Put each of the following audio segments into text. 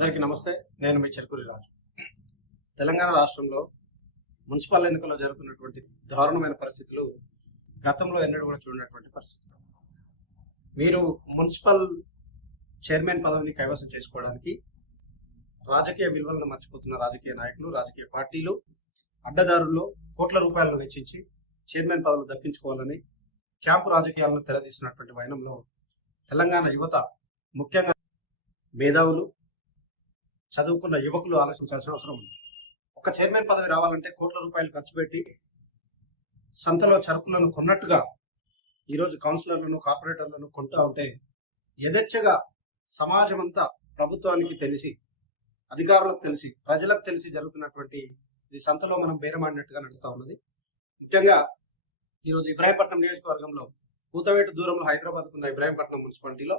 అందరికీ నమస్తే. నేను మీ చెరుకూరి రాజు. తెలంగాణ రాష్ట్రంలో మున్సిపల్ ఎన్నికల్లో జరుగుతున్నటువంటి దారుణమైన పరిస్థితులు గతంలో ఎన్నడూ కూడా చూడనటువంటి పరిస్థితులు. మీరు మున్సిపల్ చైర్మన్ పదవిని కైవసం చేసుకోవడానికి రాజకీయ విలువలను మర్చిపోతున్న రాజకీయ నాయకులు, రాజకీయ పార్టీలు అడ్డదారుల్లో కోట్ల రూపాయలను వెచ్చించి చైర్మన్ పదవులు దక్కించుకోవాలని క్యాంపు రాజకీయాలను తెరదీస్తున్నటువంటి వైనంలో తెలంగాణ యువత, ముఖ్యంగా మేధావులు, చదువుకున్న యువకులు ఆలోచించాల్సిన అవసరం ఉంది. ఒక చైర్మన్ పదవి రావాలంటే కోట్ల రూపాయలు ఖర్చు పెట్టి సంతలో చరుకులను కొన్నట్టుగా ఈరోజు కౌన్సిలర్లను, కార్పొరేటర్లను కొంటూ ఉంటే యథేచ్ఛగా సమాజం అంతా ప్రభుత్వానికి తెలిసి, అధికారులకు తెలిసి, ప్రజలకు తెలిసి జరుగుతున్నటువంటి ఇది సంతలో మనం బేరమాడినట్టుగా నడుస్తూ ఉన్నది. ముఖ్యంగా ఈరోజు ఇబ్రాహీంపట్నం నియోజకవర్గంలో కూతవేటు దూరంలో హైదరాబాద్కు ఉన్న ఇబ్రాహీంపట్నం మున్సిపాలిటీలో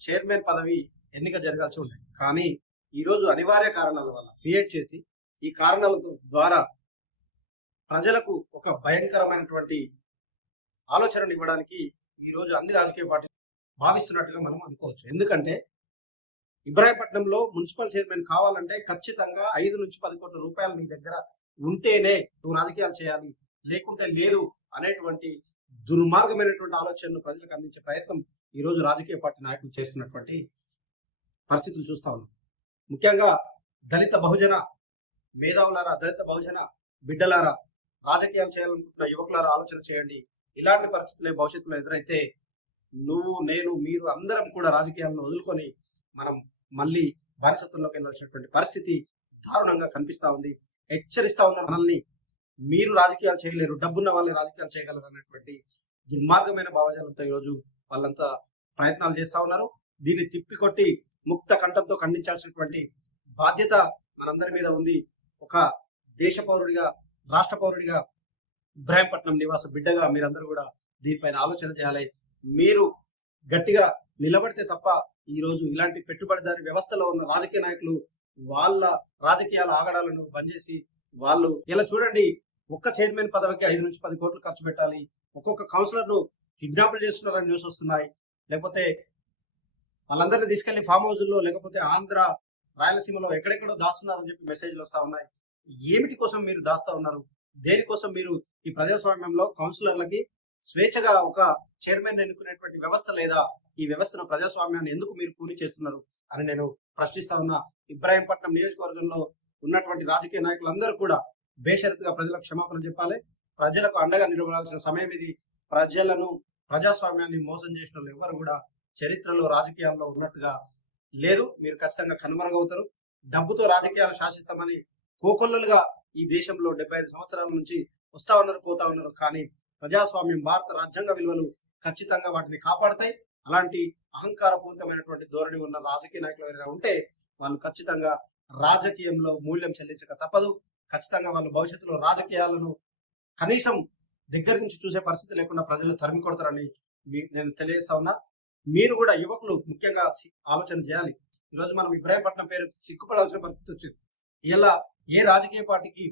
చైర్మన్ పదవి ఎన్నిక జరగాల్సి ఉంటాయి. కానీ ఈరోజు అనివార్య కారణాల వల్ల క్రియేట్ చేసి ఈ కారణాల ద్వారా ప్రజలకు ఒక భయంకరమైనటువంటి ఆలోచనలు ఇవ్వడానికి ఈరోజు అన్ని రాజకీయ పార్టీలు భావిస్తున్నట్టుగా మనం అనుకోవచ్చు. ఎందుకంటే ఇబ్రాహీంపట్నంలో మున్సిపల్ చైర్మన్ కావాలంటే ఖచ్చితంగా 5 నుంచి 10 కోట్ల రూపాయలు నీ దగ్గర ఉంటేనే నువ్వు రాజకీయాలు చేయాలి, లేకుంటే లేదు అనేటువంటి దుర్మార్గమైనటువంటి ఆలోచనను ప్రజలకు అందించే ప్రయత్నం ఈరోజు రాజకీయ పార్టీ నాయకులు చేస్తున్నటువంటి పరిస్థితులు చూస్తా ఉన్నాం. ముఖ్యంగా దళిత బహుజన మేధావులారా, దళిత బహుజన బిడ్డలారా, రాజకీయాలు చేయాలనుకుంటున్న యువకులారా ఆలోచన చేయండి. ఇలాంటి పరిస్థితులే భవిష్యత్తులో ఎదురైతే నువ్వు, నేను, మీరు అందరం కూడా రాజకీయాలను వదులుకొని మనం మళ్ళీ బానిసత్వంలోకి వెళ్ళాల్సినటువంటి పరిస్థితి దారుణంగా కనిపిస్తా ఉంది. హెచ్చరిస్తా ఉన్న మనల్ని మీరు రాజకీయాలు చేయలేరు, డబ్బున్న వాళ్ళని రాజకీయాలు చేయగలరు అనేటువంటి దుర్మార్గమైన భావజాలంతో ఈరోజు వాళ్ళంతా ప్రయత్నాలు చేస్తా ఉన్నారు. దీన్ని తిప్పికొట్టి ముక్త కంఠంతో ఖండించాల్సినటువంటి బాధ్యత మనందరి మీద ఉంది. ఒక దేశ పౌరుడిగా, రాష్ట్ర పౌరుడిగా, ఇబ్రాహీంపట్నం నివాస బిడ్డగా మీరందరూ కూడా దీనిపైన ఆలోచన చేయాలి. మీరు గట్టిగా నిలబడితే తప్ప ఈరోజు ఇలాంటి పెట్టుబడిదారి వ్యవస్థలో ఉన్న రాజకీయ నాయకులు వాళ్ళ రాజకీయాల ఆగడాలను బంద్ చేసి వాళ్ళు ఇలా చూడండి, ఒక్క చైర్మన్ పదవికి 5 నుంచి 10 కోట్లు ఖర్చు పెట్టాలి, ఒక్కొక్క కౌన్సిలర్ను కిడ్నాప్లు చేస్తున్నారని న్యూస్ వస్తున్నాయి, లేకపోతే వాళ్ళందరినీ తీసుకెళ్లి ఫామ్ హౌజుల్లో, లేకపోతే ఆంధ్ర, రాయలసీమలో ఎక్కడెక్కడో దాస్తున్నారని చెప్పి మెసేజ్లు వస్తా ఉన్నాయి. ఏమిటి కోసం మీరు దాస్తా ఉన్నారు? దేనికోసం మీరు ఈ ప్రజాస్వామ్యంలో కౌన్సిలర్లకి స్వేచ్ఛగా ఒక చైర్మన్ ఎన్నుకునేటువంటి వ్యవస్థ లేదా? ఈ వ్యవస్థను, ప్రజాస్వామ్యాన్ని ఎందుకు మీరు కూలి చేస్తున్నారు అని నేను ప్రశ్నిస్తా ఉన్నా. ఇబ్రాహీంపట్నం నియోజకవర్గంలో ఉన్నటువంటి రాజకీయ నాయకులందరూ కూడా బేషరతుగా ప్రజలకు క్షమాపణ చెప్పాలి. ప్రజలకు అండగా నిలబడాల్సిన సమయం ఇది. ప్రజలను, ప్రజాస్వామ్యాన్ని మోసం చేసిన వాళ్ళు ఎవరు కూడా చరిత్రలో, రాజకీయాల్లో ఉన్నట్టుగా లేదు. మీరు ఖచ్చితంగా కనుమరుగవుతారు. డబ్బుతో రాజకీయాలు శాసిస్తామని కోకొల్లలుగా ఈ దేశంలో 75 సంవత్సరాల నుంచి వస్తా ఉన్నారు, పోతా ఉన్నారు. కానీ ప్రజాస్వామ్యం, భారత రాజ్యాంగ విలువలు ఖచ్చితంగా వాటిని కాపాడతాయి. అలాంటి అహంకారపూరితమైనటువంటి ధోరణి ఉన్న రాజకీయ నాయకులు ఎవరైనా ఉంటే వాళ్ళు ఖచ్చితంగా రాజకీయంలో మూల్యం చెల్లించక తప్పదు. ఖచ్చితంగా వాళ్ళు భవిష్యత్తులో రాజకీయాలను కనీసం దగ్గర నుంచి చూసే పరిస్థితి లేకుండా ప్రజలు తరిమి కొడతారని నేను తెలియజేస్తా ఉన్నా. మీరు కూడా యువకులు ముఖ్యంగా ఆలోచన చేయాలి. ఈరోజు మనం ఇబ్రాహీంపట్నం పేరు సిగ్గుపడాల్సిన పరిస్థితి వచ్చింది. ఇలా ఏ రాజకీయ పార్టీకి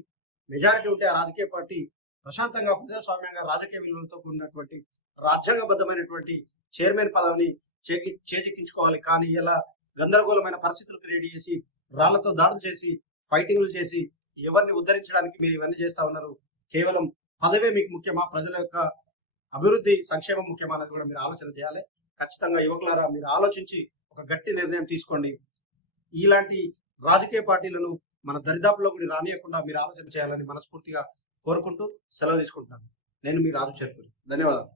మెజారిటీ ఉంటే ఆ రాజకీయ పార్టీ ప్రశాంతంగా, ప్రజాస్వామ్యంగా, రాజకీయ విలువలతో కూడినటువంటి రాజ్యాంగబద్ధమైనటువంటి చైర్మన్ పదవిని చేజిక్కించుకోవాలి. కానీ ఇలా గందరగోళమైన పరిస్థితులు క్రియేట్ చేసి, రాళ్లతో దాడులు చేసి, ఫైటింగ్లు చేసి ఎవరిని ఉద్ధరించడానికి మీరు ఇవన్నీ చేస్తా ఉన్నారు? కేవలం పదవే మీకు ముఖ్యమా? ప్రజల యొక్క అభివృద్ధి, సంక్షేమం ముఖ్యమా అనేది కూడా మీరు ఆలోచన చేయాలి. ఖచ్చితంగా యువకులారా మీరు ఆలోచించి ఒక గట్టి నిర్ణయం తీసుకోండి. ఇలాంటి రాజకీయ పార్టీలను మన దరిదాపులో కూడా రానియకుండా మీరు ఆలోచన చేయాలని మనస్ఫూర్తిగా కోరుకుంటూ సెలవు తీసుకుంటున్నాను. నేను మీ రాజు చెరుకూరి. ధన్యవాదాలు.